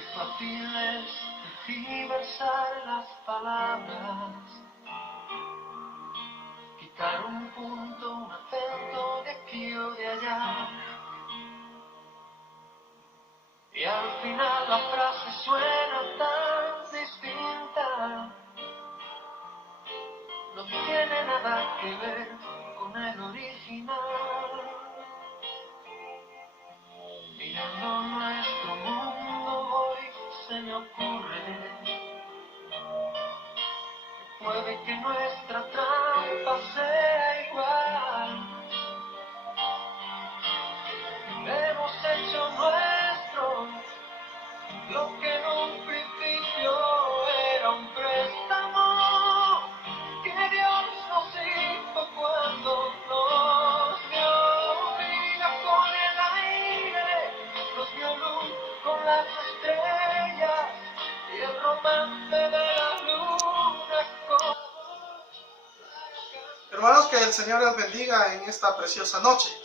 Qué fácil es tergiversar las palabras, quitar un punto, un acento de aquí o de allá, y al final la frase suena tan distinta. No tiene nada que ver con el original. Mirando nuestro mundo hoy se me ocurre que puede que nuestra trampa sea igual. Hemos hecho nuestro lo que en un principio era un préstamo que Dios nos hizo cuando nos vio. Vida con el aire, nos dio luz con las estrellas y el romance de la luna. Hermanos, que el Señor les bendiga en esta preciosa noche.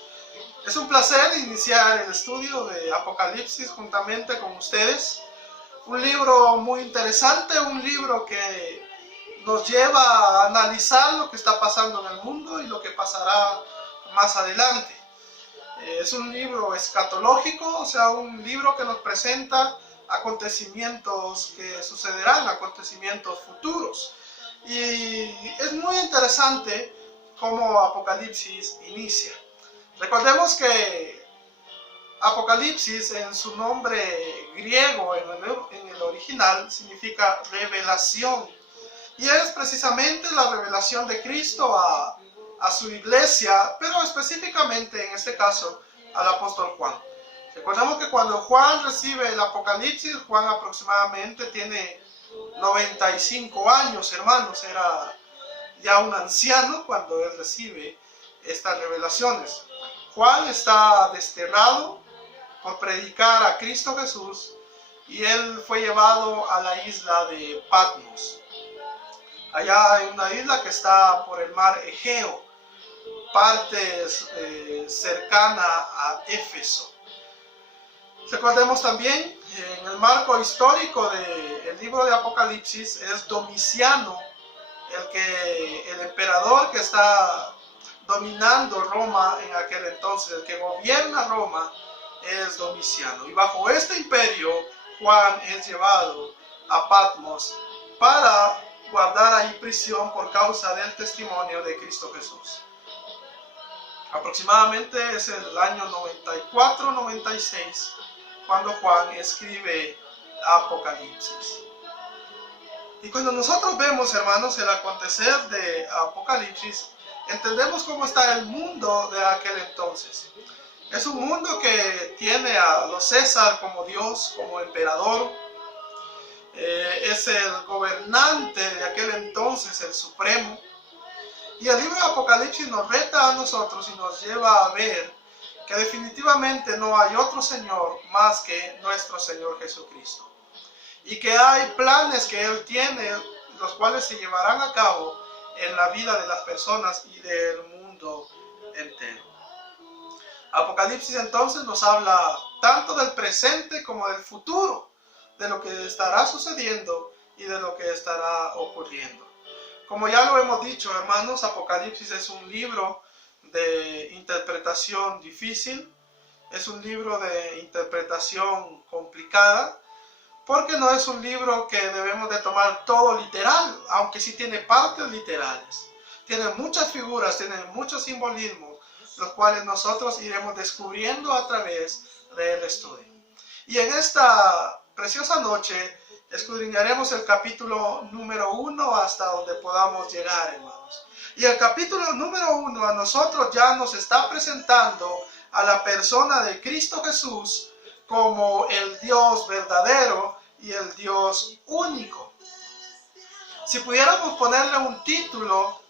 Es un placer iniciar el estudio de Apocalipsis juntamente con ustedes. Un libro muy interesante, un libro que nos lleva a analizar lo que está pasando en el mundo y lo que pasará más adelante. Es un libro escatológico, o sea, un libro que nos presenta acontecimientos que sucederán, acontecimientos futuros. Y es muy interesante cómo Apocalipsis inicia. Recordemos que Apocalipsis en su nombre griego, en el original, significa revelación. Y es precisamente la revelación de Cristo a su iglesia, pero específicamente en este caso al apóstol Juan. Recordemos que cuando Juan recibe el Apocalipsis, Juan aproximadamente tiene 95 años, hermanos. Era ya un anciano cuando él recibe estas revelaciones. Juan está desterrado por predicar a Cristo Jesús y él fue llevado a la isla de Patmos. Allá hay una isla que está por el mar Egeo, parte cercana a Éfeso. Recordemos también, en el marco histórico del libro de Apocalipsis, es Domiciano el emperador que está dominando Roma en aquel entonces. El que gobierna Roma es Domiciano. Y bajo este imperio, Juan es llevado a Patmos para guardar ahí prisión por causa del testimonio de Cristo Jesús. Aproximadamente es el año 94-96 cuando Juan escribe Apocalipsis. Y cuando nosotros vemos, hermanos, el acontecer de Apocalipsis, entendemos cómo está el mundo de aquel entonces. Es un mundo que tiene a los César como Dios, como emperador. Es el gobernante de aquel entonces, el supremo. Y el libro de Apocalipsis nos reta a nosotros y nos lleva a ver que definitivamente no hay otro Señor más que nuestro Señor Jesucristo. Y que hay planes que Él tiene, los cuales se llevarán a cabo en la vida de las personas y del mundo entero. Apocalipsis entonces nos habla tanto del presente como del futuro, de lo que estará sucediendo y de lo que estará ocurriendo. Como ya lo hemos dicho, hermanos, Apocalipsis es un libro de interpretación difícil, es un libro de interpretación complicada, porque no es un libro que debemos de tomar todo literal, aunque sí tiene partes literales. Tiene muchas figuras, tiene muchos simbolismos, los cuales nosotros iremos descubriendo a través del estudio. Y en esta preciosa noche escudriñaremos el capítulo número 1 hasta donde podamos llegar, hermanos. Y el capítulo número 1 a nosotros ya nos está presentando a la persona de Cristo Jesús como el Dios verdadero y el Dios único. Si pudiéramos ponerle un título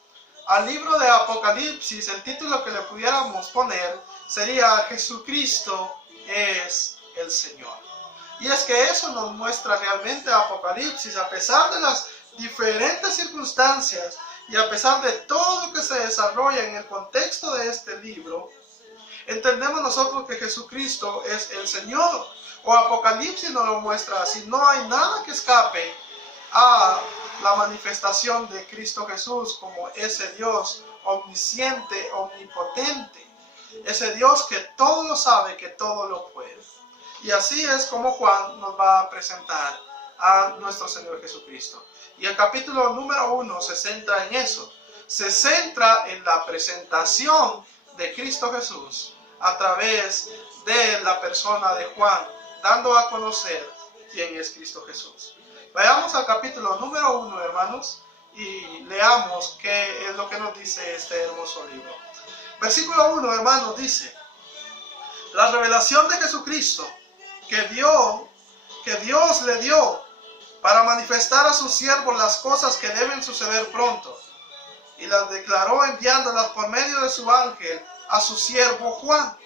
al libro de Apocalipsis, el título que le pudiéramos poner sería Jesucristo es el Señor. Y es que eso nos muestra realmente Apocalipsis, a pesar de las diferentes circunstancias y a pesar de todo lo que se desarrolla en el contexto de este libro. entendemos nosotros que Jesucristo es el Señor. O Apocalipsis nos lo muestra así. No hay nada que escape a la manifestación de Cristo Jesús como ese Dios omnisciente, omnipotente. Ese Dios que todo lo sabe, que todo lo puede. Y así es como Juan nos va a presentar a nuestro Señor Jesucristo. Y el capítulo número 1 se centra en eso. Se centra en la presentación de Cristo Jesús a través de la persona de Juan, dando a conocer quién es Cristo Jesús. Vayamos al capítulo número 1, hermanos, y leamos qué es lo que nos dice este hermoso libro. Versículo 1, hermanos, dice: la revelación de Jesucristo que Dios le dio para manifestar a sus siervos las cosas que deben suceder pronto, y las declaró enviándolas por medio de su ángel a su siervo Juan,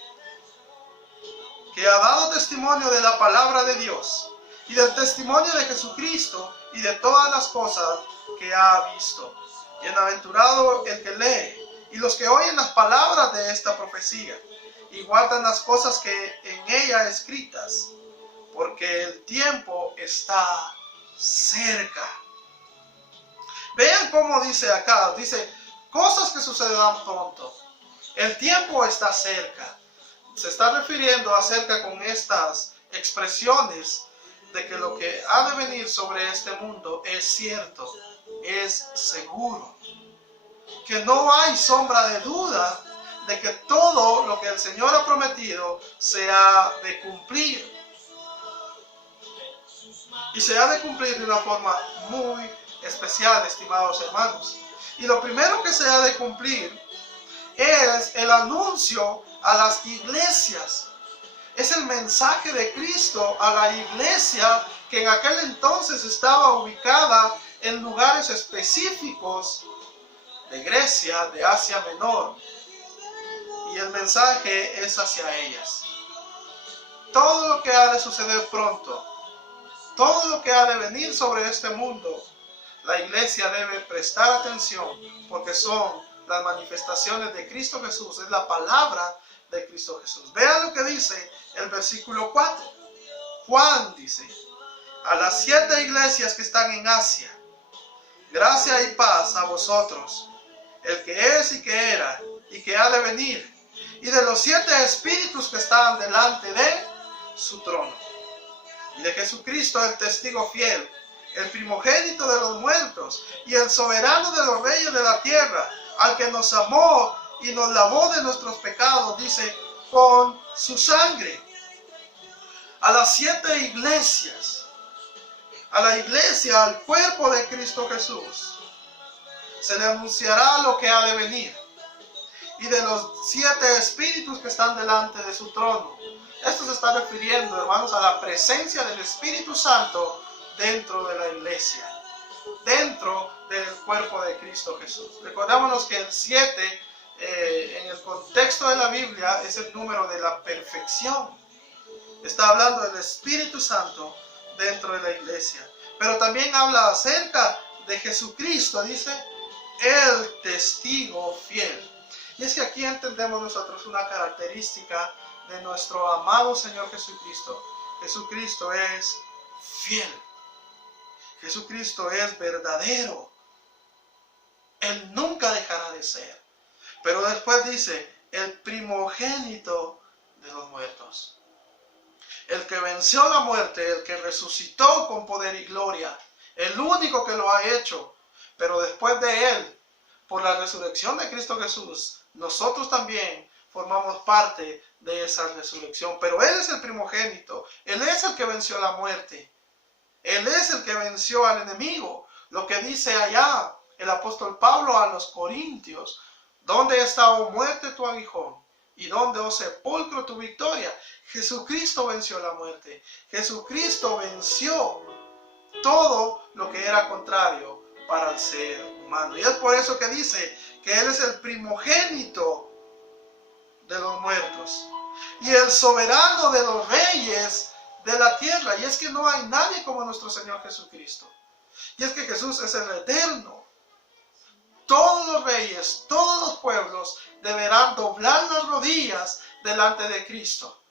que ha dado testimonio de la palabra de Dios y del testimonio de Jesucristo y de todas las cosas que ha visto. Bienaventurado el que lee y los que oyen las palabras de esta profecía y guardan las cosas que en ella escritas, porque el tiempo está cerca. Vean cómo dice acá, dice cosas que sucederán pronto. El tiempo está cerca. Se está refiriendo acerca con estas expresiones de que lo que ha de venir sobre este mundo es cierto, es seguro. Que no hay sombra de duda de que todo lo que el Señor ha prometido se ha de cumplir. Y se ha de cumplir de una forma muy especial, estimados hermanos. Y lo primero que se ha de cumplir es el anuncio a las iglesias. Es el mensaje de Cristo a la iglesia que en aquel entonces estaba ubicada en lugares específicos de Grecia, de Asia Menor. Y el mensaje es hacia ellas. Todo lo que ha de suceder pronto, todo lo que ha de venir sobre este mundo, la iglesia debe prestar atención, porque son las manifestaciones de Cristo Jesús, es la palabra de Cristo Jesús. Vean lo que dice el versículo 4. Juan dice: a las 7 iglesias que están en Asia, gracia y paz a vosotros, el que es y que era y que ha de venir, y de los 7 espíritus que están delante de su trono, y de Jesucristo el testigo fiel, el primogénito de los muertos y el soberano de los reyes de la tierra, al que nos amó y nos lavó de nuestros pecados, dice, con su sangre. A las 7 iglesias, a la iglesia, al cuerpo de Cristo Jesús, se le anunciará lo que ha de venir. Y de los 7 espíritus que están delante de su trono. Esto se está refiriendo, hermanos, a la presencia del Espíritu Santo dentro de la iglesia, dentro del cuerpo de Cristo Jesús. Recordémonos que el 7, en el contexto de la Biblia, es el número de la perfección. Está hablando del Espíritu Santo dentro de la iglesia. Pero también habla acerca de Jesucristo, dice, el testigo fiel. Y es que aquí entendemos nosotros una característica de nuestro amado Señor Jesucristo. Jesucristo es fiel. Jesucristo es verdadero. Él nunca dejará de ser. Pero después dice, el primogénito de los muertos. El que venció la muerte, el que resucitó con poder y gloria. El único que lo ha hecho. Pero después de él, por la resurrección de Cristo Jesús, nosotros también formamos parte de esa resurrección. Pero Él es el primogénito. Él es el que venció la muerte. Él es el que venció al enemigo. Lo que dice allá el apóstol Pablo a los Corintios. ¿Dónde está, oh muerte, tu aguijón? ¿Y dónde, oh sepulcro, tu victoria? Jesucristo venció la muerte. Jesucristo venció todo lo que era contrario para el ser humano. Y es por eso que dice que Él es el primogénito de los muertos y el soberano de los reyes de la tierra. Y es que no hay nadie como nuestro Señor Jesucristo. Y es que Jesús es el eterno. Todos los reyes, todos los pueblos deberán doblar las rodillas delante de Cristo.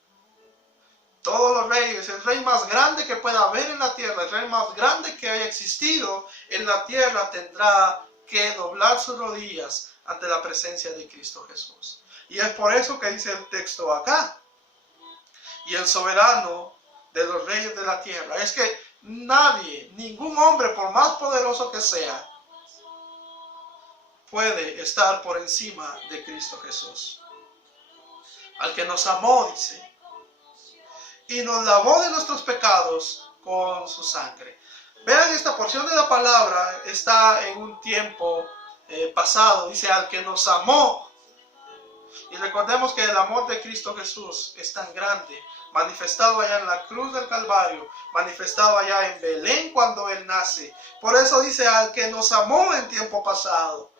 Todos los reyes, el rey más grande que pueda haber en la tierra, el rey más grande que haya existido en la tierra, tendrá que doblar sus rodillas ante la presencia de Cristo Jesús. Y es por eso que dice el texto acá. Y el soberano de los reyes de la tierra. Es que nadie, ningún hombre, por más poderoso que sea, puede estar por encima de Cristo Jesús. Al que nos amó, dice, y nos lavó de nuestros pecados con su sangre. Vean, esta porción de la palabra está en un tiempo pasado. Dice, al que nos amó. Y recordemos que el amor de Cristo Jesús es tan grande, manifestado allá en la cruz del Calvario, manifestado allá en Belén cuando Él nace. Por eso dice, al que nos amó en tiempo pasado.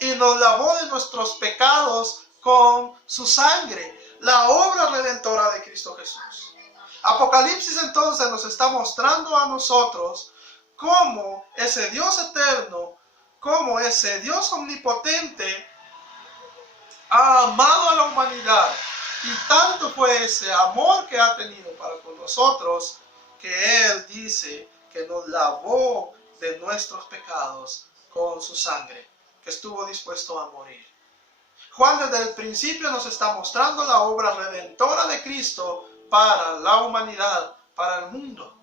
Y nos lavó de nuestros pecados con su sangre. La obra redentora de Cristo Jesús. Apocalipsis entonces nos está mostrando a nosotros cómo ese Dios eterno, cómo ese Dios omnipotente ha amado a la humanidad. Y tanto fue ese amor que ha tenido para con nosotros, que Él dice que nos lavó de nuestros pecados con su sangre, que estuvo dispuesto a morir. Juan desde el principio nos está mostrando la obra redentora de Cristo para la humanidad, para el mundo.